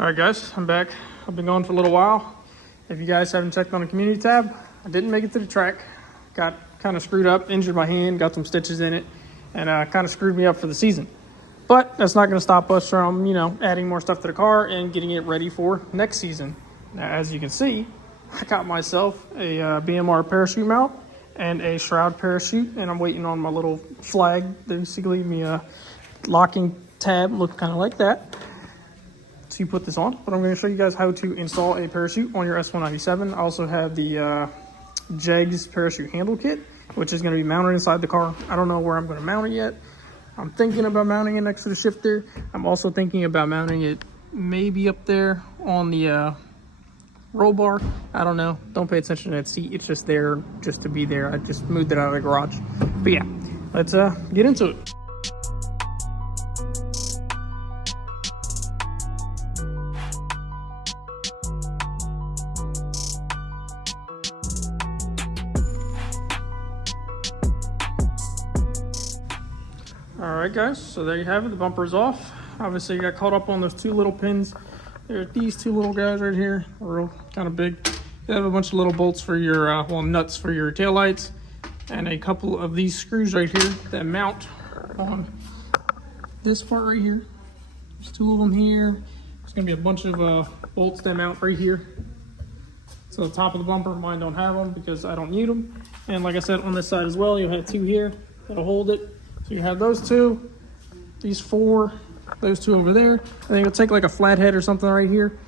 All right, guys, I'm back. I've been gone for a little while. If you guys haven't checked on the community tab, I didn't make it to the track. Got kind of screwed up, injured my hand, got some stitches in it, and kind of screwed me up for the season. But that's not going to stop us from, adding more stuff to the car and getting it ready for next season. Now, as you can see, I got myself a BMR parachute mount and a shroud parachute, and I'm waiting on my little flag. They basically me a locking tab, look kind of like that. To put this on, but I'm going to show you guys how to install a parachute on your S197. I also have the Jegs parachute handle kit, which is going to be mounted inside the car. I don't know where I'm going to mount it yet. I'm thinking about mounting it next to the shifter. I'm also thinking about mounting it maybe up there on the roll bar. I don't know. Don't pay attention to that seat. It's just there just to be there. I just moved it out of the garage. But yeah, let's get into it. Alright guys, so there you have it, the bumper's off. Obviously you got caught up on those two little pins. There are these two little guys right here, they're real kind of big. You have a bunch of little bolts for your, nuts for your taillights, and a couple of these screws right here that mount on this part right here. There's two of them here. There's gonna be a bunch of bolts that mount right here. So the top of the bumper, mine don't have them because I don't need them. And like I said, on this side as well, you'll have two here that'll hold it. So you have those two, these four, those two over there. And then you'll take like a flathead or something right here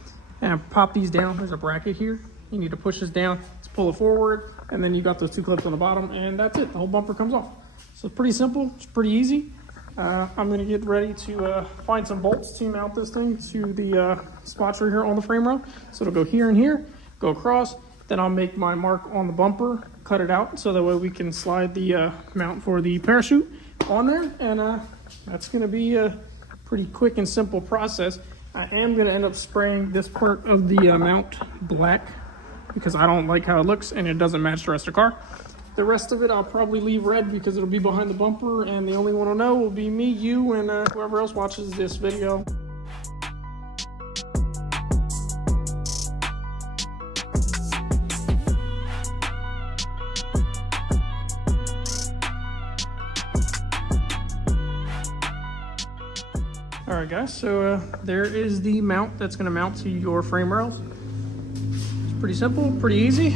and pop these down. There's a bracket here. You need to push this down to pull it forward. And then you got those two clips on the bottom, and that's it. The whole bumper comes off. So it's pretty simple, it's pretty easy. I'm gonna get ready to find some bolts to mount this thing to the spots right here on the frame rail. So it'll go here and here, go across. Then I'll make my mark on the bumper, cut it out so that way we can slide the mount for the parachute on there, and that's going to be a pretty quick and simple process. I am going to end up spraying this part of the mount black because I don't like how it looks and it doesn't match the rest of the car. The rest of it I'll probably leave red because it'll be behind the bumper, and the only one who'll know will be me, you, and whoever else watches this video. Alright guys, so there is the mount that's going to mount to your frame rails. It's pretty simple, pretty easy.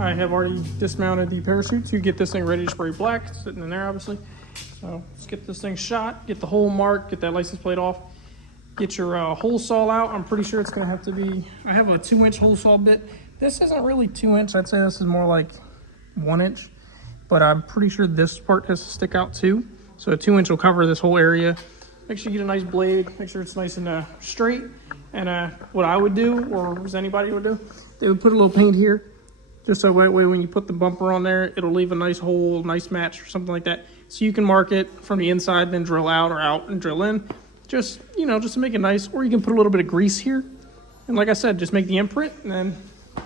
I have already dismounted the parachute to get this thing ready to spray black, it's sitting in there obviously. So let's get this thing shot, get the hole marked, get that license plate off, get your hole saw out. I'm pretty sure it's going to have to be, I have a 2-inch hole saw bit. This isn't really 2-inch, I'd say this is more like 1-inch, but I'm pretty sure this part has to stick out too. So a 2-inch will cover this whole area. Make sure you get a nice blade, make sure it's nice and straight. And what I would do, or as anybody would do, they would put a little paint here, just so that way when you put the bumper on there, it'll leave a nice hole, nice match or something like that. So you can mark it from the inside, then drill out or out and drill in. Just, just to make it nice. Or you can put a little bit of grease here. And like I said, just make the imprint and then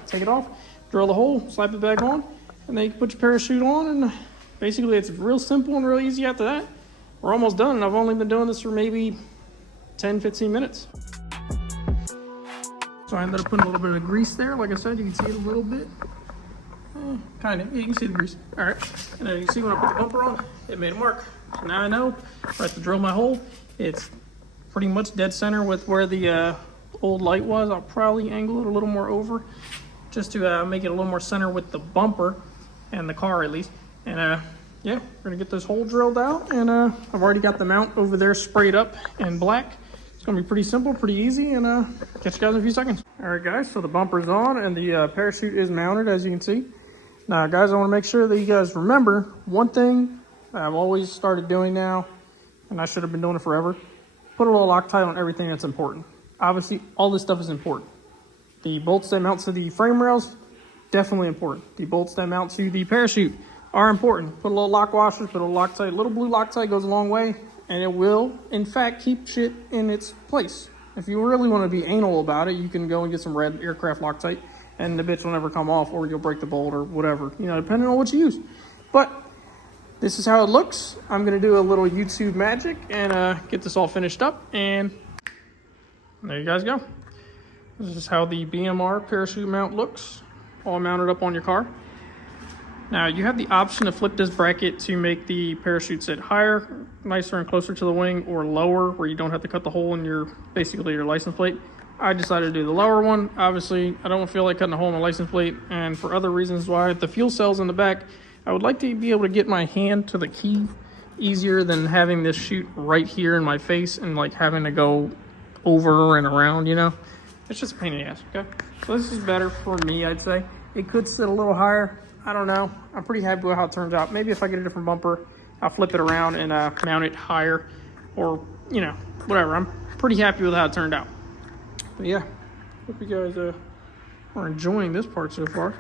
take it off, drill the hole, slap it back on, and then you can put your parachute on. And basically it's real simple and real easy after that. We're almost done, and I've only been doing this for maybe 10-15 minutes. So I ended up putting a little bit of grease there. Like I said, you can see it a little bit. Kind of, yeah, you can see the grease. All right, and then you can see when I put the bumper on, it made a mark. So now I know I have to drill my hole. It's pretty much dead center with where the old light was. I'll probably angle it a little more over just to make it a little more center with the bumper and the car at least. And yeah, we're gonna get this hole drilled out, and I've already got the mount over there sprayed up in black. It's gonna be pretty simple, pretty easy, and catch you guys in a few seconds. All right guys, so the bumper's on and the parachute is mounted, as you can see. Now guys, I wanna make sure that you guys remember one thing that I've always started doing now, and I should have been doing it forever. Put a little Loctite on everything that's important. Obviously, all this stuff is important. The bolts that mount to the frame rails, definitely important. The bolts that mount to the parachute are important. Put a little lock washers, put a little Loctite. A little blue Loctite goes a long way, and it will, in fact, keep shit in its place. If you really want to be anal about it, you can go and get some red aircraft Loctite, and the bitch will never come off, or you'll break the bolt or whatever, depending on what you use. But this is how it looks. I'm going to do a little YouTube magic and get this all finished up, and there you guys go. This is how the BMR parachute mount looks, all mounted up on your car. Now you have the option to flip this bracket to make the parachute sit higher, nicer and closer to the wing, or lower where you don't have to cut the hole in your, basically your license plate. I decided to do the lower one. Obviously, I don't feel like cutting a hole in my license plate, and for other reasons why. The fuel cell's in the back. I would like to be able to get my hand to the key easier than having this shoot right here in my face and like having to go over and around, you know? It's just a pain in the ass, okay? So this is better for me, I'd say. It could sit a little higher. I don't know. I'm pretty happy with how it turns out. Maybe if I get a different bumper, I'll flip it around and mount it higher, or, you know, whatever. I'm pretty happy with how it turned out. But yeah, hope you guys are enjoying this part so far.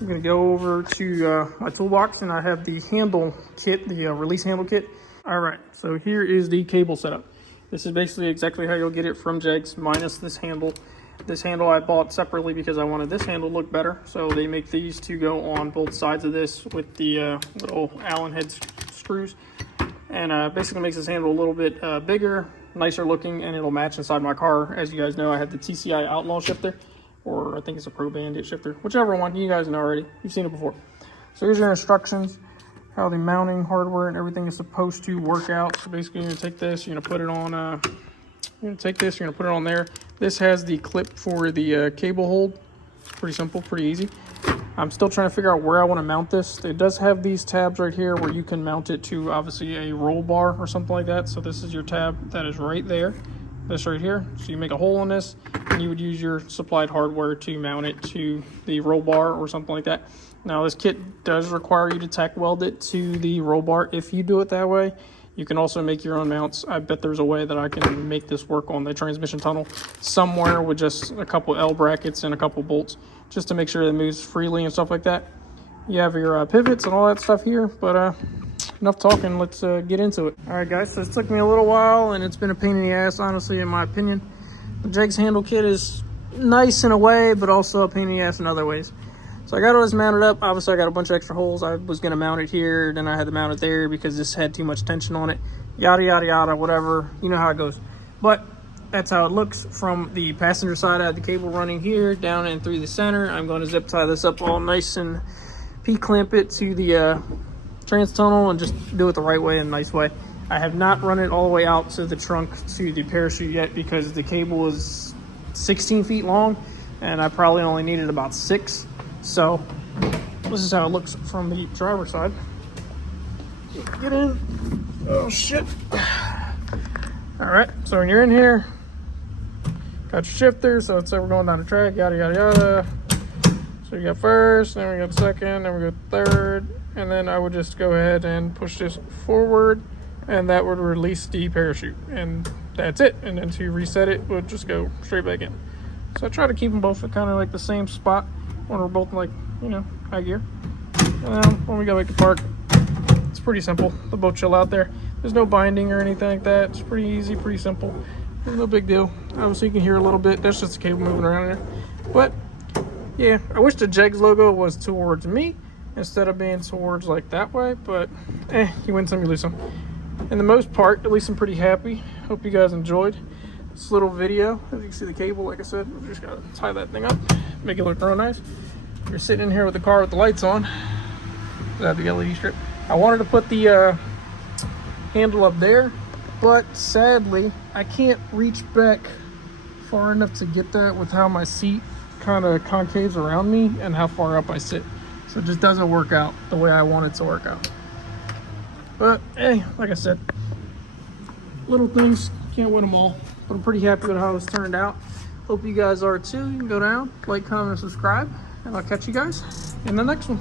I'm gonna go over to my toolbox, and I have the handle kit, the release handle kit. All right, so here is the cable setup. This is basically exactly how you'll get it from Jegs, minus this handle. This handle I bought separately because I wanted this handle to look better. So they make these to go on both sides of this with the little Allen head screws. And basically makes this handle a little bit bigger, nicer looking, and it'll match inside my car. As you guys know, I have the TCI Outlaw shifter, or I think it's a Pro Bandit shifter, whichever one. You guys know already. You've seen it before. So here's your instructions, how the mounting hardware and everything is supposed to work out. So basically, you're gonna take this, you're gonna put it on. You're gonna take this, you're gonna put it on there. This has the clip for the cable hold. Pretty simple, pretty easy. I'm still trying to figure out where I want to mount this. It does have these tabs right here where you can mount it to obviously a roll bar or something like that. So this is your tab that is right there. This right here. So you make a hole in this, and you would use your supplied hardware to mount it to the roll bar or something like that. Now this kit does require you to tack weld it to the roll bar if you do it that way. You can also make your own mounts. I bet there's a way that I can make this work on the transmission tunnel somewhere with just a couple L brackets and a couple bolts, just to make sure it moves freely and stuff like that. You have your pivots and all that stuff here, but enough talking, let's get into it. All right guys, so it took me a little while and it's been a pain in the ass, honestly, in my opinion. The Jegs handle kit is nice in a way, but also a pain in the ass in other ways. So I got all this mounted up. Obviously I got a bunch of extra holes. I was gonna mount it here, then I had to mount it there because this had too much tension on it. Yada, yada, yada, whatever. You know how it goes. But that's how it looks from the passenger side. I have the cable running here, down and through the center. I'm gonna zip tie this up all nice and P-clamp it to the trans tunnel and just do it the right way and nice way. I have not run it all the way out to the trunk to the parachute yet because the cable is 16 feet long and I probably only needed about 6. So this is how it looks from the driver's side. Get in. Oh shit. All right, so when you're in here, got your shifter, so let's say we're going down the track, yada yada yada. So you got first, then we got second, then we got third, and then I would just go ahead and push this forward, and that would release the parachute, and that's it. And then to reset it, would just go straight back in. So I try to keep them both at kind of like the same spot when we're both like, you know, high gear. And when we go back to park, it's pretty simple. They'll both chill out there. There's no binding or anything like that. It's pretty easy, pretty simple. There's no big deal. Obviously you can hear a little bit. That's just the cable moving around there. But yeah, I wish the Jegs logo was towards me instead of being towards like that way, but you win some, you lose some. In the most part, at least I'm pretty happy. Hope you guys enjoyed this little video. As you can see the cable, like I said, we just gotta tie that thing up, make it look real nice. You're sitting in here with the car with the lights on. I have the LED strip. I wanted to put the handle up there, but sadly, I can't reach back far enough to get that with how my seat kind of concaves around me and how far up I sit. So it just doesn't work out the way I want it to work out. But hey, like I said, little things, can't win them all. But I'm pretty happy with how this turned out. Hope you guys are too. You can go down, like, comment, and subscribe, and I'll catch you guys in the next one.